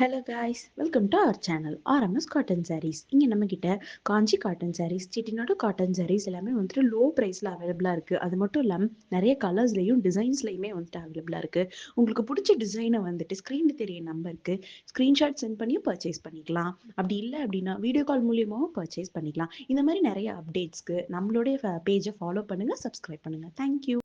Hello guys, welcome to our channel RMS cotton saris. இங்கே நம்மக்கிட்ட காஞ்சி cotton saris, Chettinad cotton saris எல்லாமே வந்துட்டு லோ ப்ரைஸில் அவைலபிளாக இருக்குது. அது மட்டும் இல்லாமல் நிறைய கலர்ஸ்லையும் டிசைன்ஸ்லையுமே வந்துட்டு அவைலபிளாக இருக்குது. உங்களுக்கு பிடிச்ச டிசைனை வந்துட்டு ஸ்க்ரீனில் தெரிய நம்பருக்கு ஸ்க்ரீன்ஷாட் சென்ட் பண்ணி பர்ச்சேஸ் பண்ணிக்கலாம். அப்படி இல்லை அப்படின்னா வீடியோ கால் மூலியமாகவும் பர்ச்சேஸ் பண்ணிக்கலாம். இந்த மாதிரி நிறைய அப்டேட்ஸ்க்கு நம்மளுடைய பேஜை ஃபாலோ பண்ணுங்கள், சப்ஸ்கிரைப் பண்ணுங்கள். தேங்க்யூ.